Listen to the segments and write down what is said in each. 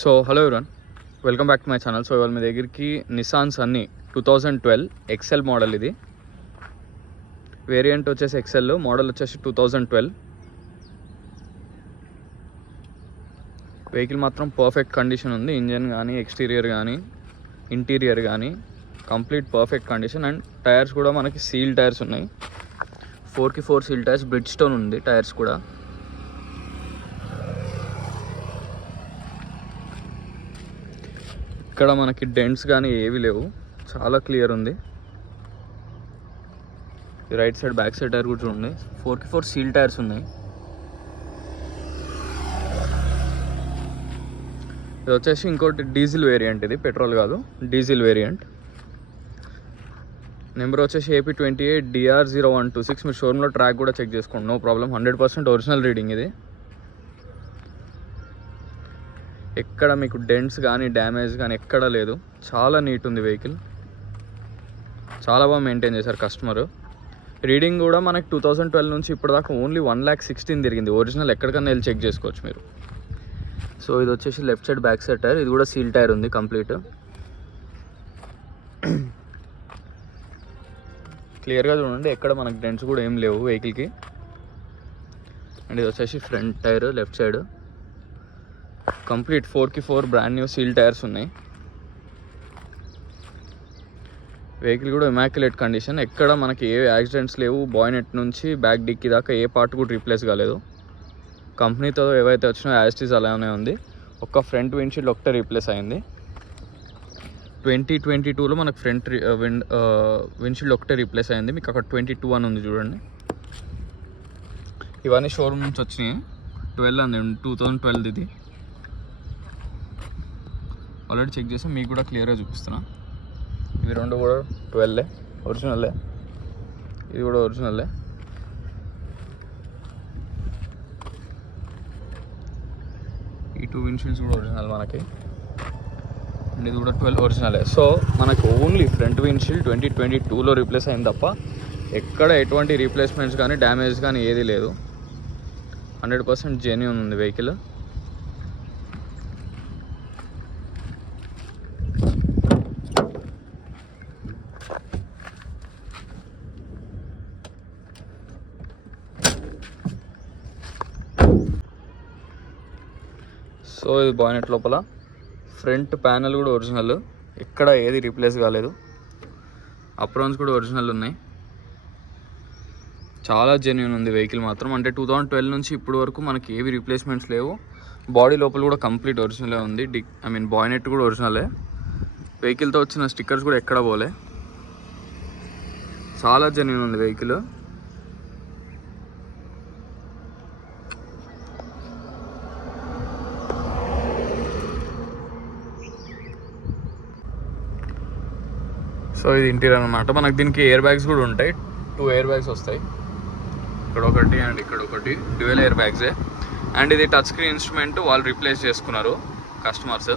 So hello everyone, welcome back to my channel. So ఇవాళ మీ దగ్గరికి నిసాన్ సన్నీ 2012 ఎక్సెల్ మోడల్. ఇది variant వచ్చేసి ఎక్సెల్, మోడల్ వచ్చేసి 2012. వెహికల్ మాత్రం పర్ఫెక్ట్ కండిషన్ ఉంది. ఇంజన్ కానీ, ఎక్స్టీరియర్ కానీ, ఇంటీరియర్ కానీ complete perfect condition. And tyres కూడా మనకి సీల్ టైర్స్ ఉన్నాయి. 4x4 seal tyres, Bridgestone ఉంది టైర్స్ కూడా. ఇక్కడ మనకి డెంట్స్ కానీ ఏవి లేవు, చాలా క్లియర్ ఉంది. Right side, back side tyre కూడా చూడండి, 4x4 సీల్ టైర్స్ ఉన్నాయి. ఇది వచ్చేసి ఇంకోటి డీజిల్ వేరియంట్, ఇది పెట్రోల్ కాదు, డీజిల్ వేరియంట్. నెంబర్ వచ్చేసి AP28 DR0126. మీరు షోరూంలో ట్రాక్ కూడా చెక్ చేసుకోండి, నో ప్రాబ్లం. 100% ఒరిజినల్ రీడింగ్ ఇది. ఎక్కడ మీకు డెంట్స్ కానీ, డ్యామేజ్ కానీ ఎక్కడ లేదు. చాలా నీట్ ఉంది వెహికల్, చాలా బాగా మెయింటైన్ చేశారు కస్టమర్. రీడింగ్ కూడా మనకి 2012 నుంచి ఇప్పటిదాకా ఓన్లీ 1,16,000 తిరిగింది. ఒరిజినల్ ఎక్కడికన్నా వెళ్ళి చెక్ చేసుకోవచ్చు మీరు. సో ఇది వచ్చేసి left side, back side tyre. ఇది కూడా సీల్ టైర్ ఉంది కంప్లీట్. క్లియర్గా చూడండి, ఎక్కడ మనకి డెంట్స్ కూడా ఏం లేవు వెహికల్కి. అండ్ ఇది వచ్చేసి front tyre, left side complete 4x4 brand new seal tyres ఉన్నాయి. వెహికల్ కూడా ఇమాక్యులేట్ కండిషన్, ఎక్కడ మనకి ఏ యాక్సిడెంట్స్ లేవు. బాయ్నెట్ నుంచి బ్యాక్ డిక్కీ దాకా ఏ పార్ట్ కూడా రీప్లేస్ కాలేదు. కంపెనీతో ఏవైతే వచ్చినాయో యాస్టీస్ అలానే ఉంది. ఒక్క ఫ్రంట్ విండ్షీల్డ్ ఒకటే రీప్లేస్ అయింది. 2022లో మనకు ఫ్రంట్ విండ్షీల్డ్ ఒకటే రీప్లేస్ అయింది. మీకు అక్కడ 22 అని ఉంది చూడండి. ఇవన్నీ షోరూమ్ నుంచి వచ్చినాయి. 12 అంది, 2012 ఇది. ఆల్రెడీ చెక్ చేసి మీకు కూడా క్లియర్గా చూపిస్తున్నా. ఇవి రెండు కూడా 12 ఒరిజినల్లే, ఇది కూడా ఒరిజినల్లే. ఈ 2 విండ్షీల్డ్స్ కూడా ఒరిజినల్ మనకి. అండ్ ఇది కూడా 12 ఒరిజినలే. సో మనకు ఓన్లీ ఫ్రంట్ విండ్షీల్డ్ 2022లో రీప్లేస్ అయింది తప్ప ఎక్కడ ఎటువంటి రీప్లేస్మెంట్స్ కానీ, డ్యామేజ్ కానీ ఏది లేదు. 100% జెన్యూన్ ఉంది వెహికల్. సో ఇది బాయ్నెట్ లోపల. ఫ్రంట్ ప్యానల్ కూడా ఒరిజినల్, ఎక్కడ ఏది రీప్లేస్ కాలేదు. అప్రాన్స్ కూడా ఒరిజినల్ ఉన్నాయి. చాలా జెన్యూన్ ఉంది వెహికల్ మాత్రం. అంటే 2012 నుంచి ఇప్పటి వరకు మనకి ఏవి రీప్లేస్మెంట్స్ లేవు. బాడీ లోపల కూడా కంప్లీట్ ఒరిజినలే ఉంది. బాయ్నెట్ కూడా ఒరిజినలే. వెహికల్తో వచ్చిన స్టిక్కర్స్ కూడా ఎక్కడ పోలే. చాలా జెన్యూన్ ఉంది వెహికల్. సో ఇది ఇంటీరియర్ అనమాట. మనకు దీనికి ఎయిర్ బ్యాగ్స్ కూడా ఉంటాయి. 2 ఎయిర్ బ్యాగ్స్ వస్తాయి, ఇక్కడ ఒకటి అండ్ ఇక్కడ ఒకటి. డ్యూయల్ ఎయిర్ బ్యాగ్సే. అండ్ ఇది టచ్ స్క్రీన్ ఇన్స్ట్రుమెంట్ వాళ్ళు రీప్లేస్ చేసుకున్నారు customers.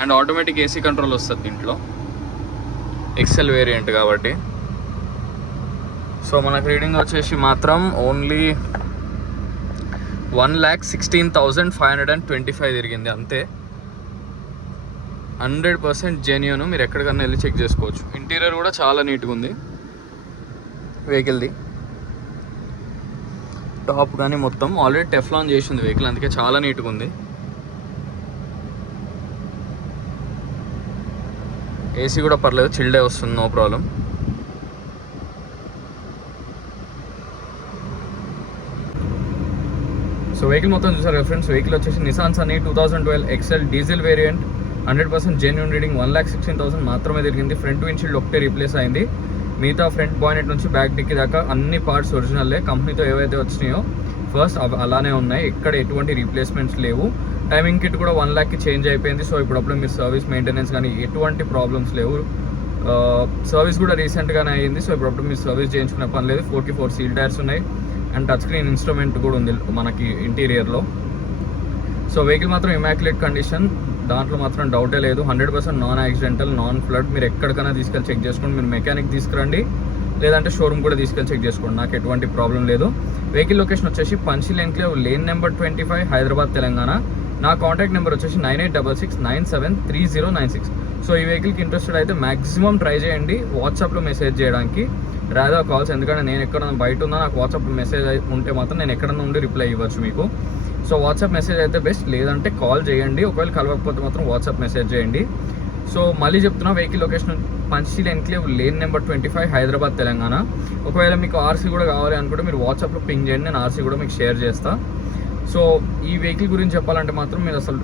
And automatic AC control వస్తుంది దీంట్లో, ఎక్సెల్ వేరియంట్ కాబట్టి. సో మనకు రీడింగ్ వచ్చేసి మాత్రం ఓన్లీ 1,16,525 తిరిగింది అంతే. 100% జెన్యూన్. మీరు ఎక్కడికన్నా వెళ్ళి చెక్ చేసుకోవచ్చు. ఇంటీరియర్ కూడా చాలా నీట్గా ఉంది వెహికల్ది. టాప్ కానీ మొత్తం ఆల్రెడీ టెఫ్లాన్ చేసింది వెహికల్, అందుకే చాలా నీట్గా ఉంది. ఏసీ కూడా పర్లేదు, చిల్డే వస్తుంది, నో ప్రాబ్లం. సో వెహికల్ మొత్తం చూసారు ఫ్రెండ్స్. వెహికల్ వచ్చేసి Nissan Sunny 2012 excel diesel variant. 100% genuine reading. 1,16,000 మాత్రమే తిరిగింది. ఫ్రంట్ విండ్షీల్డ్ ఒకటే రీప్లేస్ అయింది. మిగతా ఫ్రంట్ బాయ్నెట్ నుంచి బ్యాక్ డిక్కీ దాకా అన్ని పార్ట్స్ ఒరిజినల్లే. కంపెనీతో ఏవైతే వచ్చినాయో ఫస్ట్ అవి అలానే ఉన్నాయి, ఎక్కడ ఎటువంటి రీప్లేస్మెంట్స్ లేవు. టైమింగ్ కిట్ కూడా 1 lakh చేంజ్ అయిపోయింది. సో ఇప్పుడప్పుడు మీ సర్వీస్ మెయింటెనెన్స్ కానీ ఎటువంటి ప్రాబ్లమ్స్ లేవు. సర్వీస్ కూడా రీసెంట్గానే అయ్యింది. సో ఇప్పుడప్పుడు మీరు సర్వీస్ చేయించుకునే పని లేదు. 4x4 సీల్ టైర్స్ ఉన్నాయి. అండ్ టచ్ స్క్రీన్ ఇన్స్ట్రుమెంట్ కూడా ఉంది మనకి ఇంటీరియర్లో. సో వెహికల్ మాత్రం ఇమాక్యులేట్ కండిషన్, దాంట్లో మాత్రం డౌటే లేదు. 100% నాన్ యాక్సిడెంటల్, నాన్ ఫ్లడ్. మీరు ఎక్కడికైనా తీసుకెళ్ళి చెక్ చేసుకోండి. మీరు మెకానిక్ తీసుకురండి, లేదంటే షోరూమ్ కూడా తీసుకెళ్ళి చెక్ చేసుకోండి, నాకు ఎటువంటి ప్రాబ్లం లేదు. వెహికల్ లొకేషన్ వచ్చేసి పంచిల్ enclave lane number 25 Hyderabad Telangana. నా కాంటాక్ట్ నెంబర్ వచ్చేసి 9866973096. సో ఈ వెహికల్కి ఇంట్రెస్టెడ్ అయితే మ్యాక్సిమం ట్రై చేయండి వాట్సాప్లో మెసేజ్ చేయడానికి, రాదా కాల్స్. ఎందుకంటే నేను ఎక్కడ బయట ఉన్నా నాకు వాట్సాప్లో మెసేజ్ ఉంటే మాత్రం నేను ఎక్కడ నుండి రిప్లై ఇవ్వచ్చు మీకు. సో వాట్సాప్ మెసేజ్ అయితే బెస్ట్, లేదంటే కాల్ చేయండి. ఒకవేళ కలవకపోతే మాత్రం వాట్సాప్ మెసేజ్ చేయండి. సో మళ్ళీ చెప్తున్నా, వెహికల్ లొకేషన్ పంచిల్ enclave lane number 25 Hyderabad Telangana. ఒకవేళ మీకు ఆర్సీ కూడా కావాలి అనుకుంటే మీరు వాట్సాప్లో పింగ్ చేయండి, నేను ఆర్సీ కూడా మీకు షేర్ చేస్తాను. సో ఈ వెహికల్ గురించి చెప్పాలంటే మాత్రం మీరు అసలు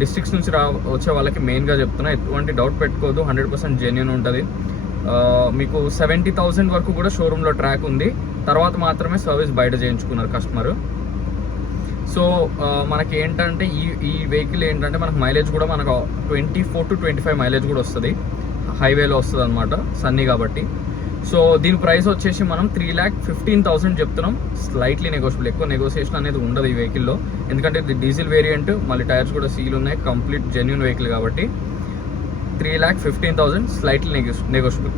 డిస్ట్రిక్ట్స్ నుంచి వచ్చే వాళ్ళకి మెయిన్గా చెప్తున్నా, ఎటువంటి డౌట్ పెట్టుకోవద్దు, 100% జెన్యూన్ ఉంటుంది. మీకు 70,000 వరకు కూడా షోరూంలో ట్రాక్ ఉంది, తర్వాత మాత్రమే సర్వీస్ బయట చేయించుకున్నారు కస్టమర్. సో మనకి ఏంటంటే ఈ వెహికల్ ఏంటంటే మనకు మైలేజ్ కూడా మనకు 24 to 25 మైలేజ్ కూడా వస్తుంది, హైవేలో వస్తుంది అనమాట, సన్నీ కాబట్టి. సో దీని ప్రైస్ వచ్చేసి మనం 3,15,000 చెప్తున్నాం. స్లైట్లీ నెగోషియబుల్, ఎక్కువ నెగోసియేషన్ అనేది ఉండదు ఈ వెహికల్లో, ఎందుకంటే ఇది డీజిల్ వేరియంట్, మళ్ళీ టైర్స్ కూడా సీల్ ఉన్నాయి, కంప్లీట్ జెన్యూన్ వెహికల్ కాబట్టి 3,15,000 స్లైట్లీ నెగోషియబుల్.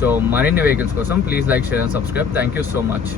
సో మరిన్ని వెహికల్స్ కోసం please like, share and subscribe. Thank you so much.